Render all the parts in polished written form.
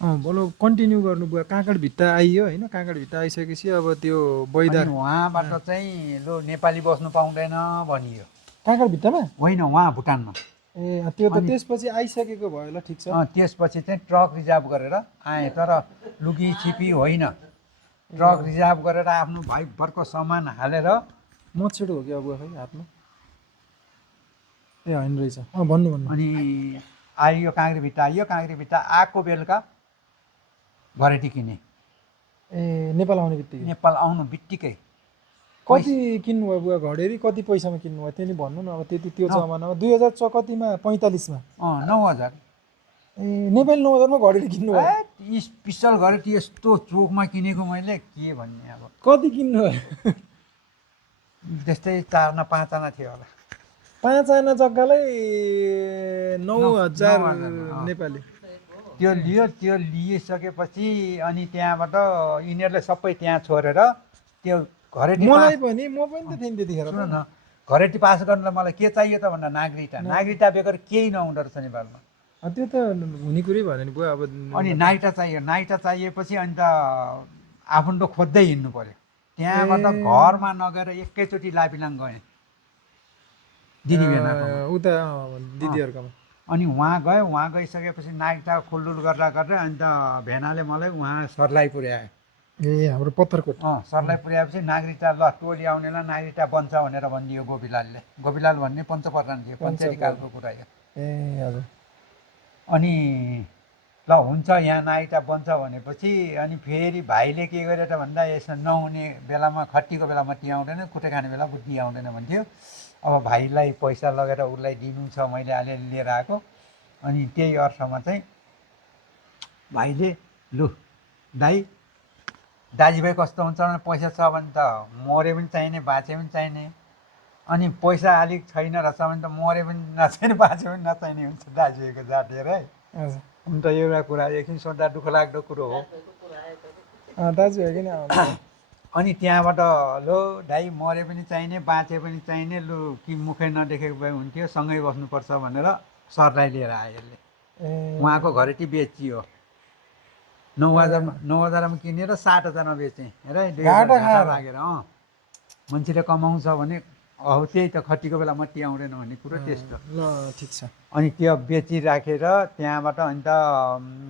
बल्ल कन्टिन्यू गर्नु बुवा। काँकडभिट्टा आइयो होइन, काँकडभिट्टा आइसकेपछि अब त्यो अनि बैदार वहाँबाट चाहिँ लो नेपाली बस्नु पाउँदैन भनियो। काँकडभिट्टामा होइन, वहाँ भुटानमा। ए त्यो त अनि त्यसपछि आइसकेको भयो ल, ठिक छ। त्यसपछि चाहिँ ट्रक रिजर्भ गरेर आएँ, तर लुकी छिपी होइन, ट्रक रिजर्भ गरेर आफ्नो भाइभरको सामान हालेर। मच्छेड हो कि अब खै हातमा? ए होइन रहेछ। भन्नु भन्नु। अनि आइयो काँक्रीभिट्टा, आइयो काँक्रीभिट्टा आएको बेलुका भरेटी किने। ए नेपाल आउने बित्तिकै? नेपाल आउनु बित्तिकै। कति किन्नुभयो बुवा घडेरी? कति पैसामा किन्नुभयो त्यो नि भन्नु न। अब त्यति त्यो जमानामा 2000 कतिमा? 45मा? 9,000। ए नेपाली 9000मा घडेरी किन्नुभयो? स्पेसल घरेटी यस्तो चोकमा किनेको मैले, के भन्ने अब। कति किन्नुभयो? त्यस्तै 4 आना 5 आना थियो होला। 5 आना जग्गालाई 9000 नेपाली। त्यो लियो, त्यो लिइसकेपछि अनि त्यहाँबाट यिनीहरूले सबै त्यहाँ छोडेर त्यो घरेटी मलाई पनि, म पनि त थिएँ त्यतिखेर। सुन न, घरेटी पास गर्नलाई मलाई के चाहियो त भन्दा नागरिकता बेगर केही नहुँदो रहेछ नेपालमा। त्यो त हुने कुरै भएन नि बुवा। अब अनि नाइटा चाहियो, नाइटा चाहिएपछि अनि त आफन्तो खोज्दै हिँड्नु पर्यो। त्यहाँबाट घरमा नगएर एकैचोटि लापिलाङ गएँ दिदी भेनाकोमा, उता दिदीहरूकोमा। अनि वहाँ गयो, वहाँ गइसकेपछि नाइटा खुलडुल गर्दा गर्दै अनि त भेनाले मलाई उहाँ सर्लाही पुर्यायो। ए हाम्रो पत्थरकोट। सर्लाही पुर्याएपछि नागरिकता ल टोली आउनेलाई नागरिकता बन्छ भनेर भनिदियो गोपीलालले। गोपीलाल भन्ने पञ्चप्रधान थियो, पञ्चायतीकालको कुरा यो। ए हजुर। अनि ल हुन्छ यहाँ नागरिकता बन्छ भनेपछि अनि फेरि भाइले के गर्यो त भन्दा यसो नहुने बेलामा, खट्टीको बेलामा ती आउँदैन, कुटे खाने बेला बुद्धि आउँदैन भन्थ्यो। अब भाइलाई पैसा लगेर उसलाई दिनु छ, मैले अलिअलि लिएर आएको। अनि त्यही अर्थमा चाहिँ भाइले लु दाइ, दाजुभाइ कस्तो हुन्छ भने पैसा छ भने त मरे पनि चाहिने, बाँचे पनि चाहिने। अनि पैसा अलिक छैन रहेछ भने त मरे पनि नचाहिने, बाँचे पनि नचाहिने हुन्छ दाजुभाइको जाटेर है। हुन त एउटा कुरा एकछिन सोच्दा दुःख लाग्दो कुरो हो दाजुभाइ किन। अनि त्यहाँबाट लो दाइ मरे पनि चाहिने, बाँचे पनि चाहिने, लु कि मुखै नदेखेको भए हुन्थ्यो, सँगै बस्नुपर्छ भनेर सरलाई लिएर आयो यसले। उहाँको घरेटी बेचियो 9,000मा किनेर 60,000मा बेचेँ। हेर घाटा लागेर। मान्छेले कमाउँछ भने अब त्यही त, खट्टीको बेला मट्टी आउँदैन भन्ने कुरो त्यस्तो। ल ठिक छ। अनि त्यो बेचिराखेर त्यहाँबाट अनि त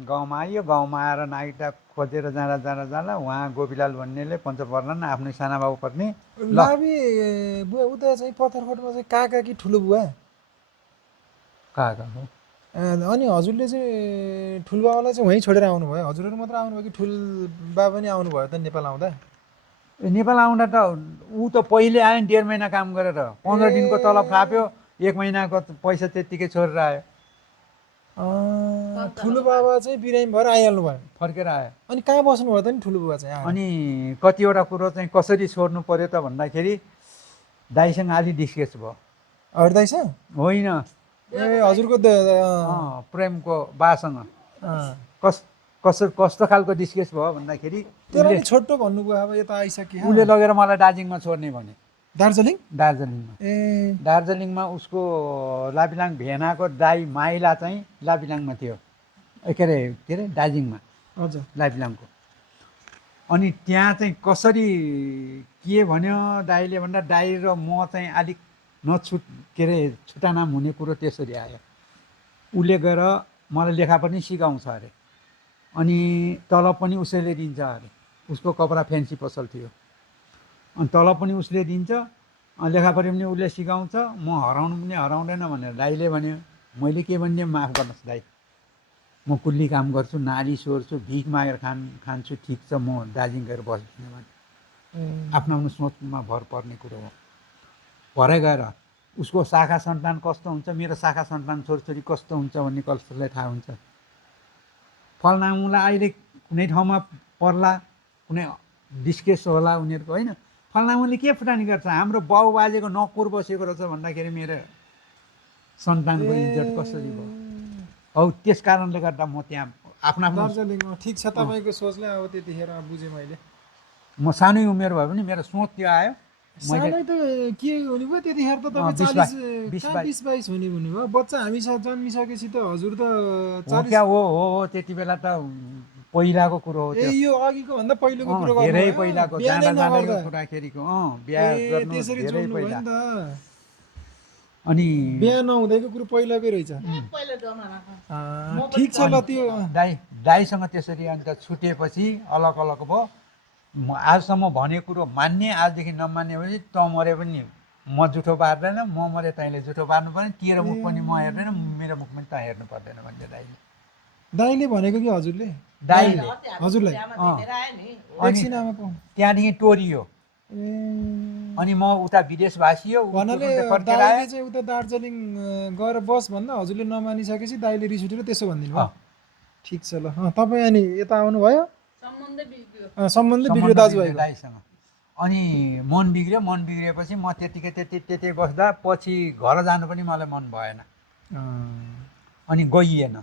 गाउँमा आयो। गाउँमा आएर नागरिकता खोजेर जाँदा उहाँ गोपीलाल भन्नेले पञ्चप्रधान आफ्नै साना बाबु पर्ने लाबी बुवा उता चाहिँ पत्थरकोटमा चाहिँ काका कि ठुलो बुवा? काका हो। अनि हजुरले चाहिँ ठुलबाबालाई चाहिँ वहीँ छोडेर आउनुभयो? हजुरहरू मात्र आउनुभयो कि ठुलबा पनि आउनुभयो त नेपाल आउँदा? नेपाल आउँदा त ऊ त पहिले आयो नि, 1.5 महिना काम गरेर 15 दिनको तलब थाप्यो, 1 महिनाको पैसा त्यत्तिकै छोडेर आयो। ठुलो बाबा चाहिँ बिरामी भएर आइहाल्नु भयो, फर्केर आयो। अनि कहाँ बस्नुभयो त नि ठुलो बुवा चाहिँ? अनि कतिवटा कुरो चाहिँ कसरी छोड्नु पर्यो त भन्दाखेरि दाइसँग अलि डिस्कस भयो। अरू दाइसँग होइन, ए हजुरको प्रेमको बासँग कस्तो खालको डिस्कस भयो भन्दाखेरि त्यसलाई छोटो भन्नुभयो। अब यता आइसक्यो, उसले लगेर मलाई दार्जिलिङमा छोड्ने भने। दार्जिलिङमा? ए दार्जिलिङमा उसको लापिलाङ भेनाको दाइ माइला चाहिँ लापिलाङमा थियो, के अरे दार्जिलिङमा। हजुर, लापिलाङको। अनि त्यहाँ चाहिँ कसरी के भन्यो दाइले भन्दा दाइ र म चाहिँ अलिक के अरे छुटानाम हुने कुरो त्यसरी आयो। उसले गएर मलाई लेखा पनि सिकाउँछ अरे, अनि तलब पनि उसैले दिन्छ अरे। उसको कपडा फ्यान्सी पसल थियो, अनि तलब पनि उसले दिन्छ, लेखापढी पनि उसले सिकाउँछ। म हराउनु पनि हराउँदैन भनेर दाइले भन्यो। मैले के भनिदिएँ, माफ गर्नुहोस् दाइ, म कुल्ली काम गर्छु, नाली सोर्छु, भिख मागेर खान्छु, ठिक छ, म दार्जिलिङ गएर बस्दिनँ भने। आफ्नो आफ्नो सोचमा भर पर्ने कुरो हो। भरे गएर उसको शाखा सन्तान कस्तो हुन्छ, मेरो शाखा सन्तान छोरछोरी कस्तो हुन्छ भन्ने कसलाई थाहा हुन्छ। फलनामुलाई अहिले कुनै ठाउँमा पर्ला, कुनै डिस्केस होला उनीहरूको, होइन फलनामुले के फुटानी गर्छ, हाम्रो बाउ बाजेको नकुर बसेको रहेछ भन्दाखेरि मेरो सन्तानको इज्जत कसरी भयो। हौ त्यस कारणले गर्दा म त्यहाँ आफ्नो दार्जिलिङमा। ठिक छ, तपाईँको सोचले अब त्यतिखेर बुझेँ मैले। म सानै उमेर भए पनि मेरो सोच त्यो आयो। सानै त के हुने भयो त्यतिखेर त तपाईँ 20-22 हुने भयो बच्चा हामी जन्मिसकेपछि त हजुर त हो 40 क्या हो त्यति बेला त पहिलाको कुरो हो त्यो यो अघिको भन्दा पहिलोको कुरो धेरै गर्नुभयो पहिलाको बिहा नै जाँदा जाँदैको नगर्दा कुराखेरिको बिहा ए गर्नु त्यसरी धेरै जोड्नु भयो पहिला नि त अनि बिहा नहुँदैको कुरो पहिलाकै रहेछ ठिक छ ल त्यो दाइसँग त्यसरी अन्त छुटेपछि अलग अलग भयो आजसम्म भने कुरो मान्ने आजदेखि नमान्ने भने तँ मरे पनि म जुठो पार्दैन म मरे तैँले जुठो पार्नु पर्दैन तेरो मुख पनि म हेर्दैन मेरो मुख पनि तँ हेर्नु पर्दैन भन्छ दाइले दाइले भनेको कि हजुरले दाइले हजुरलाई एकछिन आमा पाउँ त्यहाँदेखि टोरियो अनि म उता विदेश भाषियो भन्नाले दाइले चाहिँ उता दार्जिलिङ गएर बस भन्दा हजुरले नमानिसकेपछि दाइले रिस उठेर त्यसो भनिदिनु भयो ठिक छ ल तपाईँ अनि यता आउनुभयो सम्बन्ध बिग्रियो दाजुभाइको दाइसँग अनि मन बिग्रिएपछि म त्यति बस्दा पछि घर जानु पनि मलाई मन भएन अनि गइएन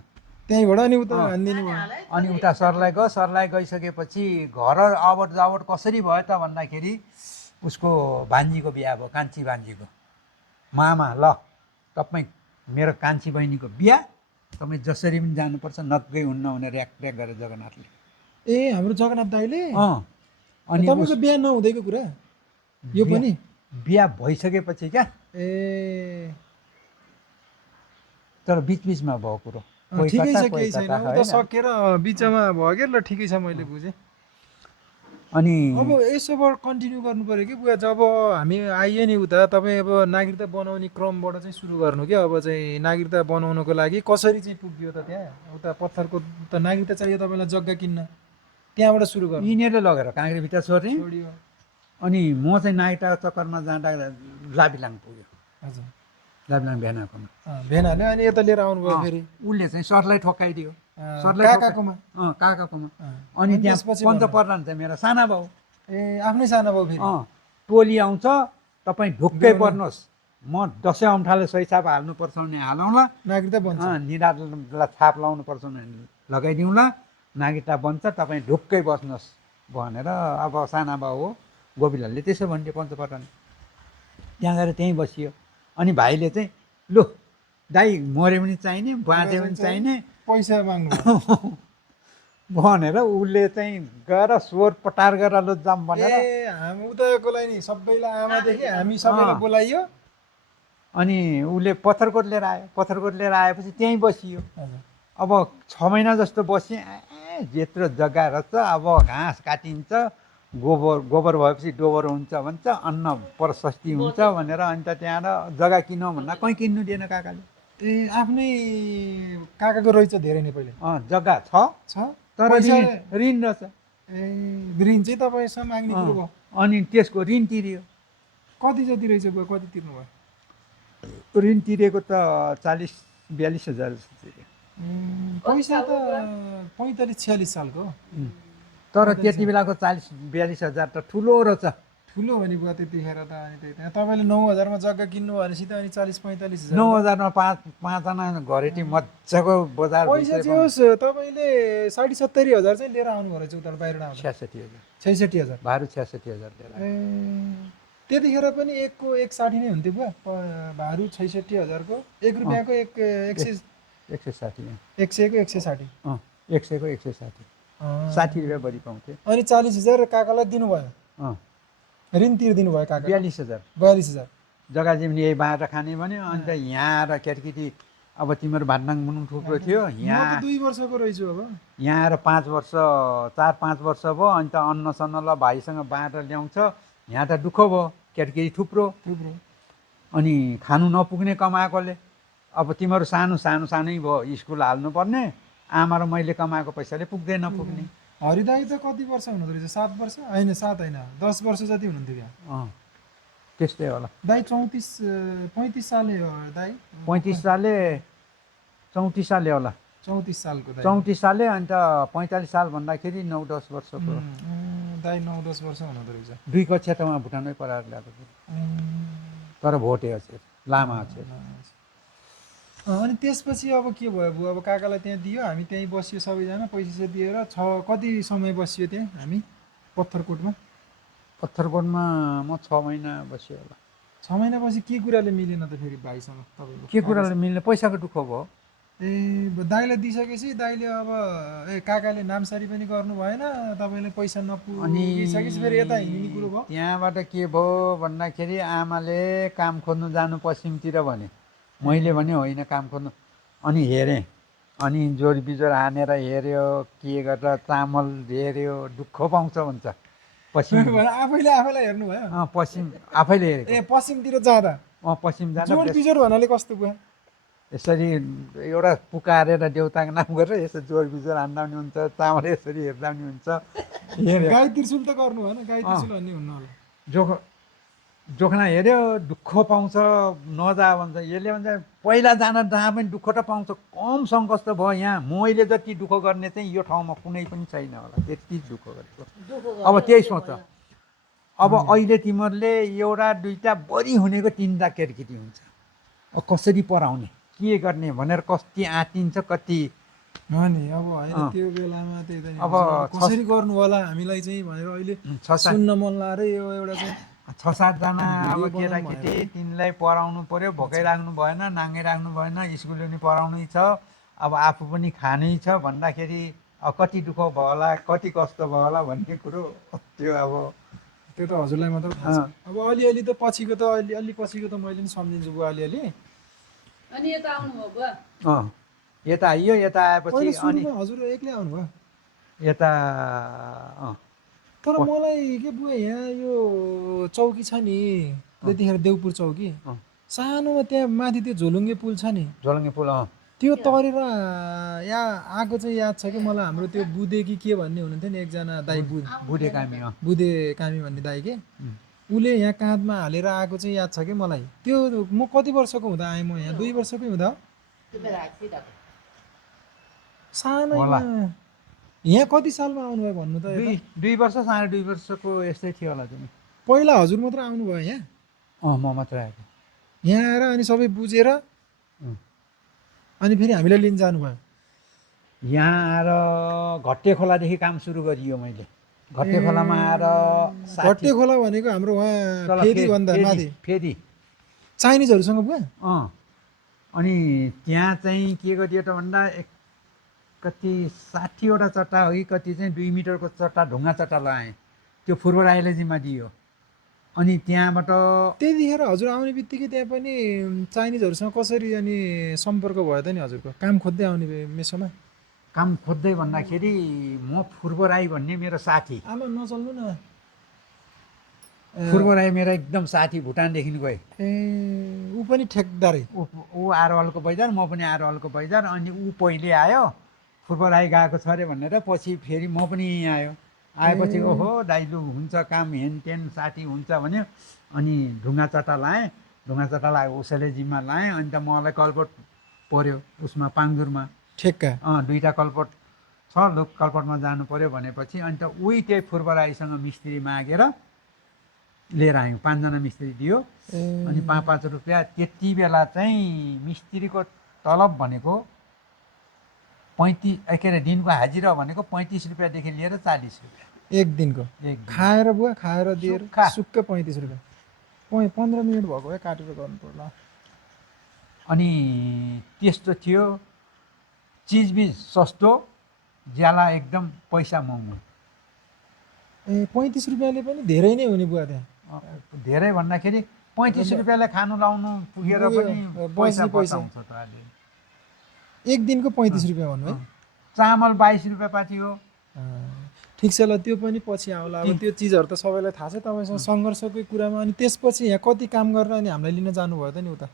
त्यहीँबाट अनि उता हानिदिनु भयो अनि उता सरलाई गइसकेपछि घर आवट जावट कसरी भयो त भन्दाखेरि उसको भान्जीको बिहा भयो कान्छी भान्जीको मामा ल तपाईँ मेरो कान्छी बहिनीको बिहा तपाईँ जसरी पनि जानुपर्छ नगई हुन्न भनेर र्याक गरेर जगन्नाथले ए हाम्रो जगन्नाथ दाइले अनि तपाईँको बिहा नहुँदैको कुरा यो पनि बिहा भइसकेपछि क्या तर बिचमा भयो कुरो ठिकै छ केही छैन उता सकेर बिचमा भयो क्या ल ठिकै छ मैले बुझेँ अनि अब यसोबाट कन्टिन्यू गर्नु पऱ्यो कि बुवा जब हामी आइयो नि उता तपाईँ अब नागरिकता बनाउने क्रमबाट चाहिँ सुरु गर्नु क्या अब चाहिँ नागरिकता बनाउनको लागि कसरी चाहिँ पुग्यो त त्यहाँ उता पत्थरको त नागरिकता चाहियो तपाईँलाई जग्गा किन्न त्यहाँबाट सुरु गर्नु यिनीहरूले लगेर काँक्रेभित्र छोड्ने छोडियो अनि म चाहिँ नागरिकता चक्करमा जाँदा लाबिलाङ पुग्यो हजुर लाबिलाङ भेनाकोमा भेनाले अनि यता लिएर आउनुभयो फेरि उसले चाहिँ सरलाई ठोक्काइदियो काकाकोमा काकाकोमा अनि त्यहाँ पञ्च प्रधान चाहिँ मेरो साना बाउ ए आफ्नै साना बाउ फेरि टोली आउँछ तपाईँ ढुक्कै पर्नुहोस् म दसैँ औँठाले सही छाप हाल्नुपर्छ भने हालौँला नागरिकता बन्छ निरालाई छाप लाउनुपर्छ भने लगाइदिउँला नागरिकता बन्छ तपाईँ ढुक्कै बस्नुहोस् भनेर अब साना बाउ हो गोविलालले त्यसो भनिदियो पञ्च प्रधान त्यहाँ गएर त्यहीँ बसियो अनि भाइले चाहिँ लु दाइ मरे पनि चाहिने बाँचे पनि चाहिने पैसा माग्नु भनेर उसले चाहिँ गएर स्वर पटार गरेर लु जाम भनेर हामी उताकोलाई नि सबैलाई आमादेखि हामी सबैलाई बोलाइयो अनि उसले पत्थरकोट लिएर आएपछि त्यहीँ बसियो अब 6 महिना जस्तो बसेँ यत्रो जग्गा रहेछ अब घाँस काटिन्छ गोबर भएपछि डोबर हुन्छ भन्छ अन्न प्रशस्ति हुन्छ भनेर अन्त त्यहाँ जग्गा किनौँ भन्दा कहीँ किन्नु दिएन काकाले ए आफ्नै काकाको रहेछ धेरै नै पहिले जग्गा छ तर ऋण रहेछ ए ऋण चाहिँ तपाईँसँग माग्ने कुरो भयो अनि त्यसको ऋण तिर्यो कति जति रहेछ बुवा कति तिर्नु भयो ऋण तिरेको त 40-42 हजार तिर्यो पैसा त 45-46 सालको तर त्यति बेलाको 40-42 हजार त ठुलो रहेछ ठुलो भने बुवा त्यतिखेर त अनि त्यही तपाईँले 9,000 मा जग्गा किन्नु भनेपछि त अनि 40-45 हजार 9,000 मा 5-5 जना घरेटी मजाको बजार पैसा चाहिँ होस् तपाईँले 60-70 हजार चाहिँ लिएर आउनु रहेछ उता बाहिर आउँदा 66 हजार भारू 66 हजार लिएर ए त्यतिखेर पनि एकको 160 नै हुन्थ्यो बुवा भारू 66 हजारको 1 रुपियाँको 160 100 को 160 100 को 160 60 रुपियाँ बढी पाउँथ्यो अनि 40 हजार काकालाई दिनुभयो ऋण तिर्दिनु भयो काका 42 हजार जग्गा जिम्नी यही बाँडेर खाने भन्यो अन्त यहाँ आएर केटकेटी अब तिम्रो भान्डाङ मुनु थुप्रो थियो यहाँ 2 वर्षको रहेछु अब यहाँ आएर 5 वर्ष 4-5 वर्ष भयो अन्त अन्न सन्न ल भाइसँग बाँडेर ल्याउँछ यहाँ त दुःख भयो केटकेटी थुप्रो अनि खानु नपुग्ने कमाएकोले अब तिमीहरू सानै भयो स्कुल हाल्नुपर्ने आमा र मैले कमाएको पैसाले पुग्दै नपुग्ने हरिदाई त कति वर्ष हुनुहुँदो रहेछ 7 वर्ष होइन 7 होइन 10 वर्ष जति हुनुहुन्थ्यो क्या त्यस्तै होला दाई 35 साले हो दाई 35 साले 34 साले होला 34 सालको दाई 34 साले अन्त 45 साल भन्दाखेरि 9-10 वर्षको दाई 9-10 वर्ष हुनुहुँदो रहेछ 2 कक्षा त उहाँ भुटानमै पढाएर ल्याएको थियो तर भोटे अक्षर लामा अक्षर अनि त्यसपछि अब के भयो बुवा अब काकालाई त्यहाँ दियो हामी त्यहीँ बसियो सबैजना पैसा दिएर कति समय बसियो त्यहाँ हामी पत्थरकोटमा पत्थरकोटमा म 6 महिना बसेँ होला। 6 महिनापछि के कुराले मिलेन त फेरि भाइसँग तपाईँको? के कुराले मिल्ने? पैसाको दुःख भयो। दाइलाई दिइसकेपछि दाइले अब काकाले नामसारी पनि गर्नु भएन, तपाईँले पैसा नपुगिसकेपछि फेरि यता हिँड्ने कुरो भयो। त्यहाँबाट के भयो भन्दाखेरि आमाले काम खोज्नु जानु पश्चिमतिर भने, मैले भने होइन काम खोज्नु। अनि हेरेँ, अनि जोर बिजोर हानेर हेऱ्यो, के गरेर चामल हेऱ्यो, दुःख पाउँछ भन्छ पश्चिम। आफैले आफैलाई हेर्नुभयो? पश्चिम आफैले हेरेको। पश्चिमतिर जाँदा पश्चिम जाँदा जोर बिजोर भन्नाले कस्तो भयो? यसरी एउटा पुकारेर देउताको नाम गरेर यसो जोर बिजोर हान्दा पनि हुन्छ, चामल यसरी हेर्दा पनि हुन्छ। गाई त्रिशुल त गर्नु भएन? गाई त्रिशुल भन्ने हुन्न होला। जोखना हेऱ्यो, दुःख पाउँछ, नजा भन्छ। यसले भन्छ पहिला जान जहाँ पनि दुःख त पाउँछ, कम सङ्कष्ट भयो यहाँ। मैले जति दुःख गर्ने चाहिँ यो ठाउँमा कुनै पनि छैन होला, त्यति दुःख गरेको। अब त्यही सोच। अब अहिले तिमीहरूले एउटा दुईवटा बढी हुनेको 3टा केटाकेटी हुन्छ, अब कसरी पढाउने, के गर्ने भनेर कति आँटिन्छ, कति नि। अब होइन त्यो बेलामा त्यही त अब कसरी गर्नु होला हामीलाई चाहिँ भनेर अहिले सुन्न मन लाएर यो एउटा चाहिँ 6-7 जना अब केटाकेटी, तिनलाई पढाउनु पर्यो। भोकै राख्नु भएन, नाङ्गे राख्नु भएन, स्कुल पनि पढाउनै छ, अब आफू पनि खानै छ भन्दाखेरि अब कति दुःख भयो होला, कति कष्ट भयो होला भन्ने कुरो त्यो अब त्यो त हजुरलाई मात्र थाहा छ। अब अलिअलि त पछिको त अलि पछिको त मैले पनि सम्झिन्छु बुवा अलिअलि। अनि यता आउनुभयो बुवा? यता आइयो। यता आएपछि अनि हजुर एक्लै आउनुभयो? यता तर मलाई के बुवा यहाँ यो चौकी छ नि, त्यतिखेर देउपुर चौकी सानोमा त्यहाँ माथि त्यो झोलुङ्गे पुल छ नि, झोलुङ्गे पुल, त्यो तरेर यहाँ आएको चाहिँ याद छ कि मलाई। हाम्रो त्यो बुधे कि के भन्ने हुनुहुन्थ्यो नि एकजना दाइ, बुढे कामी भन्ने दाइ के, उसले यहाँ काँधमा हालेर आएको चाहिँ याद छ कि मलाई। त्यो म कति वर्षको हुँदा आएँ म यहाँ? 2 वर्षकै हुँदा सानो। यहाँ कति सालमा आउनुभयो भन्नु त? 2 वर्ष, साढे 2 वर्षको यस्तै थियो होला तिमी। पहिला हजुर मात्र आउनुभयो यहाँ? म मात्र आएको यहाँ आएर अनि सबै बुझेर अनि फेरि हामीलाई लिन जानुभयो? यहाँ आएर घट्टे खोलादेखि काम सुरु गरियो मैले। घट्टे खोलामा आएर घट्टे खोला भनेको हाम्रो उहाँ फेदीभन्दा माथि फेदी चाइनिजहरूसँग बुवा? अनि त्यहाँ चाहिँ के गरियो त भन्दा कति 60वटा चट्टा हो कि कति चाहिँ 2 मिटरको चट्टा, ढुङ्गा चट्टा लगाएँ, त्यो फुर्बराईले जिम्मा दियो। अनि त्यहाँबाट त्यतिखेर हजुर आउने बित्तिकै त्यहाँ पनि चाइनिजहरूसँग कसरी अनि सम्पर्क भयो त नि हजुरको? काम खोज्दै आउने मेसोमा? काम खोज्दै भन्दाखेरि म फुर्बराई भन्ने मेरो साथी, आमा नचल्नु न, फुर्बराई मेरो एकदम साथी, भुटानदेखि गए। ऊ पनि ठेकदारै? ऊ आरोहलको बैजार, म पनि आरोहलको बैजार। अनि ऊ पहिले आयो, फुर्बराई गएको छ अरे भनेर, पछि फेरि म पनि यहीँ आयो। आएपछि ओहो दाइजु हुन्छ काम, हेनटेन साथी हुन्छ भन्यो। अनि ढुङ्गा चट्टा लाएँ, ढुङ्गा चट्टा लगाएको उसैले जिम्मा लाएँ। अनि त मलाई कलपट पऱ्यो उसमा, पाङदुरमा ठेक्का 2टा कलपट छ, लोक कलपटमा जानु पऱ्यो भनेपछि अनि त उही त्यही फुर्बराईसँग मिस्त्री मागेर लिएर आयौँ। 5 जना मिस्त्री दियो। अनि 5-5 रुपियाँ। त्यति बेला चाहिँ मिस्त्रीको तलब भनेको 35 के अरे दिनको हाजिरा भनेको 35 रुपियाँदेखि लिएर 40 रुपियाँ एक दिनको। खाएर बुवा, खाएर दिएर सुक्कै 35 रुपियाँ। 15 मिनट भएको भए काटेर गर्नु पर्ला। अनि त्यस्तो थियो। चिजबिज सस्तो, ज्याला एकदम पैसा महँगो। 35 रुपियाँले पनि धेरै नै हुने बुवा त्यहाँ? धेरै भन्दाखेरि 35 रुपियाँले खानु लाउनु पुगेर पनि पैसा बचाउँछ त अहिले। एक दिनको 35 रुपियाँ भन्नु है? चामल 22 रुपियाँ पाथी हो। ठिक छ ल, त्यो पनि पछि आउला। अब त्यो चिजहरू त सबैलाई थाहा छ तपाईँसँग सङ्घर्षकै कुरामा। अनि त्यसपछि यहाँ कति काम गरेर अनि हामीलाई लिन जानुभयो त नि उता?